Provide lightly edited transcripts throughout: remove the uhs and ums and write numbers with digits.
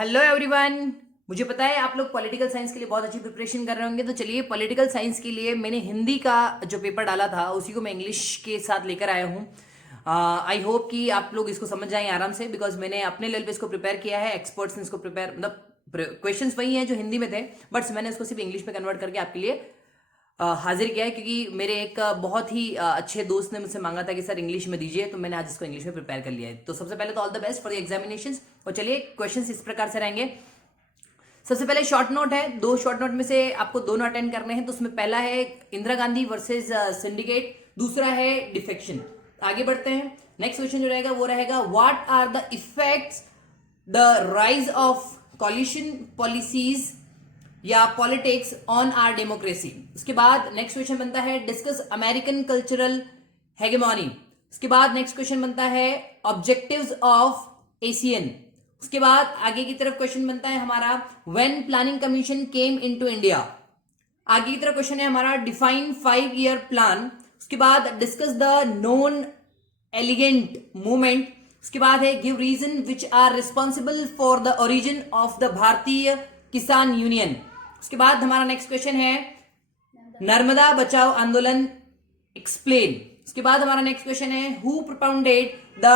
Hello everyone. मुझे पता है आप लोग पॉलिटिकल साइंस के लिए बहुत अच्छी प्रिपरेशन कर रहे होंगे, तो चलिए पॉलिटिकल साइंस के लिए मैंने हिंदी का जो पेपर डाला था उसी को मैं इंग्लिश के साथ लेकर आया हूँ। आई होप कि आप लोग इसको समझ जाएं आराम से, बिकॉज मैंने अपने लेवल पे इसको प्रिपेयर किया है। एक्सपर्ट्स ने इसको प्रिपेयर मतलब क्वेश्चंस वही हैं जो हिंदी में थे, बट मैंने इसको सिर्फ इंग्लिश में कन्वर्ट करके आपके लिए हाजिर किया है, क्योंकि मेरे एक बहुत ही अच्छे दोस्त ने मुझसे मांगा था कि सर इंग्लिश में दीजिए, तो मैंने आज इसको इंग्लिश में प्रिपेयर कर लिया है। तो सबसे पहले तो all the best for the examinations. और चलिए क्वेश्चंस इस प्रकार से रहेंगे। सबसे पहले शॉर्ट नोट है, दो शॉर्ट नोट में से आपको दोनों अटेंड करने हैं। तो उसमें पहला है इंदिरा गांधी वर्सेज सिंडिकेट, दूसरा है डिफेक्शन। आगे बढ़ते हैं। नेक्स्ट क्वेश्चन जो रहेगा वो रहेगा what are the effects the rise of coalition policies या पॉलिटिक्स ऑन आर डेमोक्रेसी। उसके बाद नेक्स्ट क्वेश्चन बनता है डिस्कस अमेरिकन कल्चरल हेगेमोनी। उसके बाद नेक्स्ट क्वेश्चन बनता है ऑब्जेक्टिव्स ऑफ एशियन। उसके बाद आगे की तरफ क्वेश्चन बनता है हमारा when planning commission came into India. आगे की तरफ क्वेश्चन है हमारा डिफाइन 5 ईयर प्लान। उसके बाद discuss the non aligned movement. उसके बाद है give reason which are responsible for the origin of the Bharatiya Kisan union. उसके बाद हमारा नेक्स्ट क्वेश्चन है नर्मदा बचाओ आंदोलन एक्सप्लेन। उसके बाद हमारा नेक्स्ट क्वेश्चन है who propounded the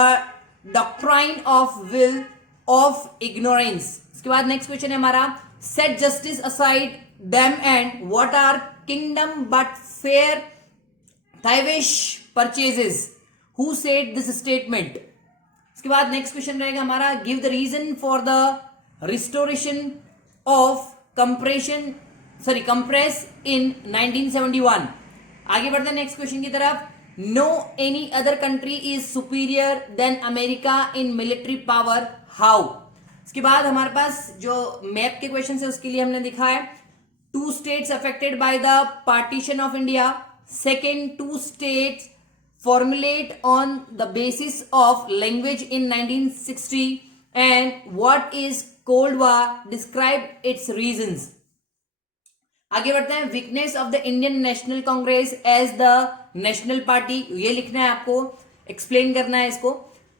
doctrine of veil of ignorance. उसके बाद नेक्स्ट क्वेश्चन है हमारा set justice aside them and what are kingdom but fair thievish purchases who said this statement. उसके बाद नेक्स्ट क्वेश्चन रहेगा हमारा give the reason for the restoration of Congress in 1971। आगे बढ़ते हैं नेक्स्ट क्वेश्चन की तरफ। No any other country is superior than America in military power how. इसके बाद हमारे पास जो मैप के क्वेश्चन है उसके लिए हमने लिखा है 2 states affected by the partition of India. Second 2 states formulate on the basis of language in 1960 and what is Cold War, describe its reasons। आगे बढ़ते हैं weakness of the Indian National Congress as the national party, ये लिखना है आपको, explain करना है इसको।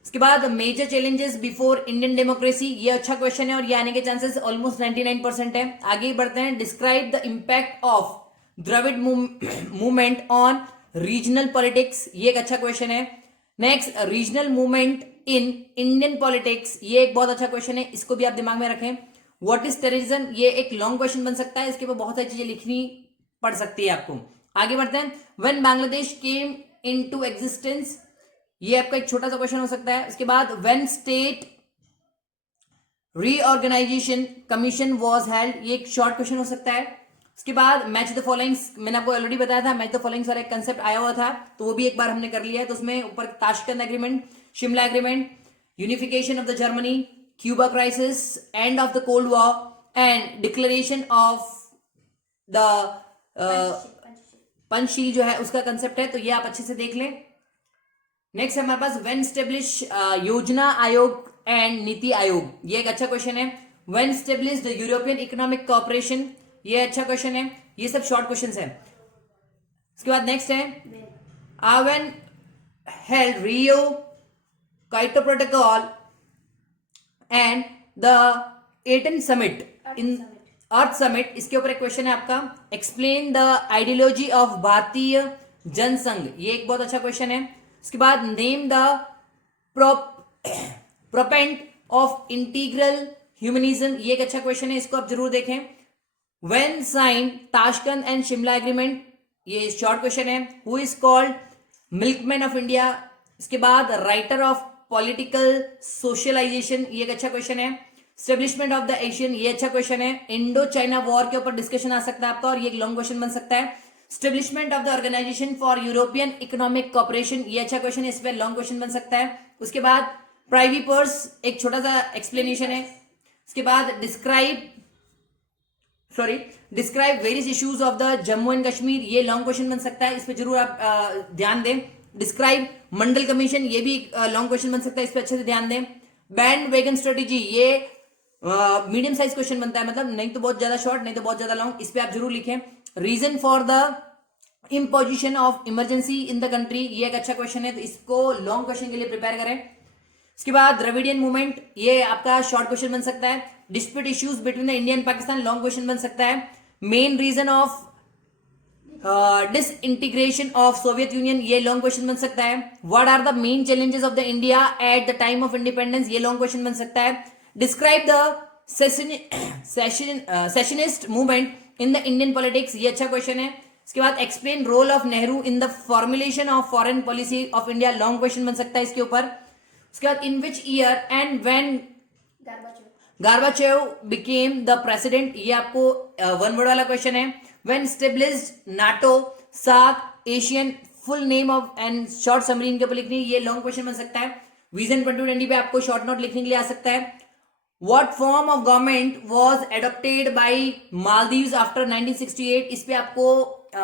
उसके बाद major challenges before Indian democracy, ये अच्छा क्वेश्चन है और ये आने के चांसेस ऑलमोस्ट 99% है। आगे बढ़ते हैं describe the impact of Dravid movement on regional politics, ये एक अच्छा क्वेश्चन है। Next regional movement in Indian politics, ये एक बहुत अच्छा क्वेश्चन है, इसको भी आप दिमाग में रखें। व्हाट इज टेररिज्म, ये एक लॉन्ग क्वेश्चन बन सकता है, इसके ऊपर बहुत सारी चीजें लिखनी पड़ सकती है आपको। आगे बढ़ते हैं when Bangladesh came into existence, ये आपका एक छोटा सा क्वेश्चन हो सकता है। उसके बाद when state reorganisation commission was held, ये एक शॉर्ट क्वेश्चन हो सकता है। उसके बाद मैच द फॉलोइंग, मैंने आपको ऑलरेडी बताया था मैच द फॉलोइंग सारा एक कंसेप्ट आया हुआ था, तो वो भी एक बार हमने कर लिया है। तो उसमें ऊपर Tashkent agreement, Shimla agreement, unification of the Germany, Cuba crisis, end of the cold war and declaration of the Panchsheel जो है उसका कंसेप्ट है, तो ये आप अच्छे से देख लें। नेक्स्ट हमारे पास व्हेन स्टेब्लिश योजना आयोग एंड नीति आयोग, ये एक अच्छा क्वेश्चन है। When establish the European economic corporation, ये अच्छा क्वेश्चन है। ये सब शॉर्ट क्वेश्चंस हैं। उसके बाद नेक्स्ट है आवेन held Rio Kyoto protocol and the Aten summit in Earth summit, इसके ऊपर एक क्वेश्चन है आपका एक्सप्लेन द आइडियोलॉजी ऑफ भारतीय जनसंघ, ये एक बहुत अच्छा क्वेश्चन है। उसके बाद name the proponent of integral humanism, ये एक अच्छा क्वेश्चन है, इसको आप जरूर देखें। When signed Tashkent and Shimla agreement, ये शॉर्ट क्वेश्चन है। Who is called milkman of India. इसके बाद राइटर ऑफ पॉलिटिकल सोशलाइजेशन, ये एक अच्छा क्वेश्चन है। स्टेब्लिशमेंट ऑफ द एशियन, ये अच्छा क्वेश्चन है। इंडो चाइना वॉर के ऊपर डिस्कशन आ सकता है आपका और ये एक लॉन्ग क्वेश्चन बन सकता है। Establishment of the organisation for European economic corporation, ये अच्छा क्वेश्चन है, इस पर लॉन्ग क्वेश्चन बन सकता है। उसके बाद प्राइवी पर्स, एक छोटा सा एक्सप्लेनेशन है। उसके बाद describe various issues of the Jammu and Kashmir, ये लॉन्ग क्वेश्चन बन सकता है, इस पे जरूर आप ध्यान दें। डिस्क्राइब मंडल कमीशन, ये भी लॉन्ग क्वेश्चन बन सकता है, इस पे अच्छे से ध्यान दें। बैंड वेगन स्ट्रेटेजी, ये मीडियम साइज क्वेश्चन बनता है, मतलब नहीं तो बहुत ज्यादा शॉर्ट नहीं तो बहुत ज्यादा लॉन्ग, इस पे आप जरूर लिखें। Reason for the imposition of emergency in the country, ये एक अच्छा क्वेश्चन है, तो इसको लॉन्ग क्वेश्चन के लिए प्रिपेयर करें। उसके बाद द्रविडियन मूवमेंट, ये आपका शॉर्ट क्वेश्चन बन सकता है। Dispute issues between the India and Pakistan, long question बन सकता है. Main reason of disintegration of Soviet Union, ये लॉन्ग क्वेश्चन बन सकता है. What are the main challenges of the India at the time of independence, ये लॉन्ग क्वेश्चन बन सकता है. Describe the secessionist movement in the Indian politics, ये अच्छा क्वेश्चन है. इसके बाद explain role of Nehru in the formulation of foreign policy of India, long question बन सकता है इसके ऊपर. उसके बाद in which year and when Gorbachev became the president, ये आपको वन वर्ड वाला क्वेश्चन है. When established NATO, SAARC, ASEAN, full name of and short summary इनके ऊपर लिखनी, ये लॉन्ग क्वेश्चन बन सकता है. विजन 2020 पे आपको शॉर्ट नोट लिखने के लिए आ सकता है. What form of government was adopted by Maldives after 1968, इस पे आपको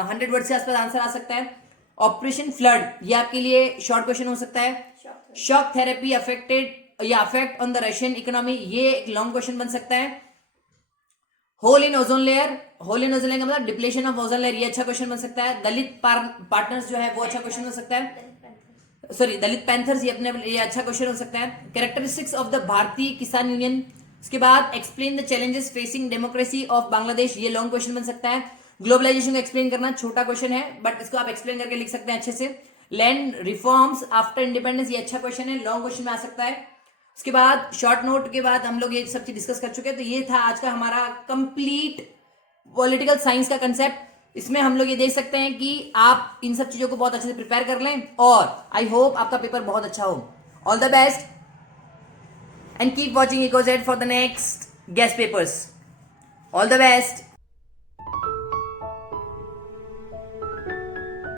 100 वर्ड से आसपास आंसर आ सकता है. ऑपरेशन फ्लड, ये आपके लिए शॉर्ट क्वेश्चन हो सकता है. शॉक थेरेपी अफेक्टेड या affect on the Russian economy, ये एक लॉन्ग क्वेश्चन बन सकता है. Hole in ozone layer, hole in ozone layer का मतलब डिप्लेशन ऑफ ओजोन लेयर, ये अच्छा क्वेश्चन बन सकता है. दलित पार्टनर्स जो है वो अच्छा क्वेश्चन बन सकता है. सॉरी, दलित पैंथर्स, ये अपने ये अच्छा क्वेश्चन हो सकता है. Characteristics of the Bharatiya Kisan union. उसके बाद explain the challenges facing democracy of Bangladesh, ये लॉन्ग क्वेश्चन बन सकता है. ग्लोबलाइजेशन को एक्सप्लेन करना छोटा क्वेश्चन है, बट इसको आप एक्सप्लेन करके लिख सकते हैं अच्छे से. लैंड रिफॉर्म्स आफ्टर इंडिपेंडेंस, ये अच्छा क्वेश्चन है, लॉन्ग क्वेश्चन में आ सकता है. उसके बाद शॉर्ट नोट के बाद हम लोग ये सब चीज डिस्कस कर चुके हैं. तो ये था आज का हमारा कंप्लीट पॉलिटिकल साइंस का कंसेप्ट. इसमें हम लोग ये देख सकते हैं कि आप इन सब चीजों को बहुत अच्छे से प्रिपेयर कर लें और आई होप आपका पेपर बहुत अच्छा हो. All the best and keep watching इकोजेड for the next guess papers. All the best.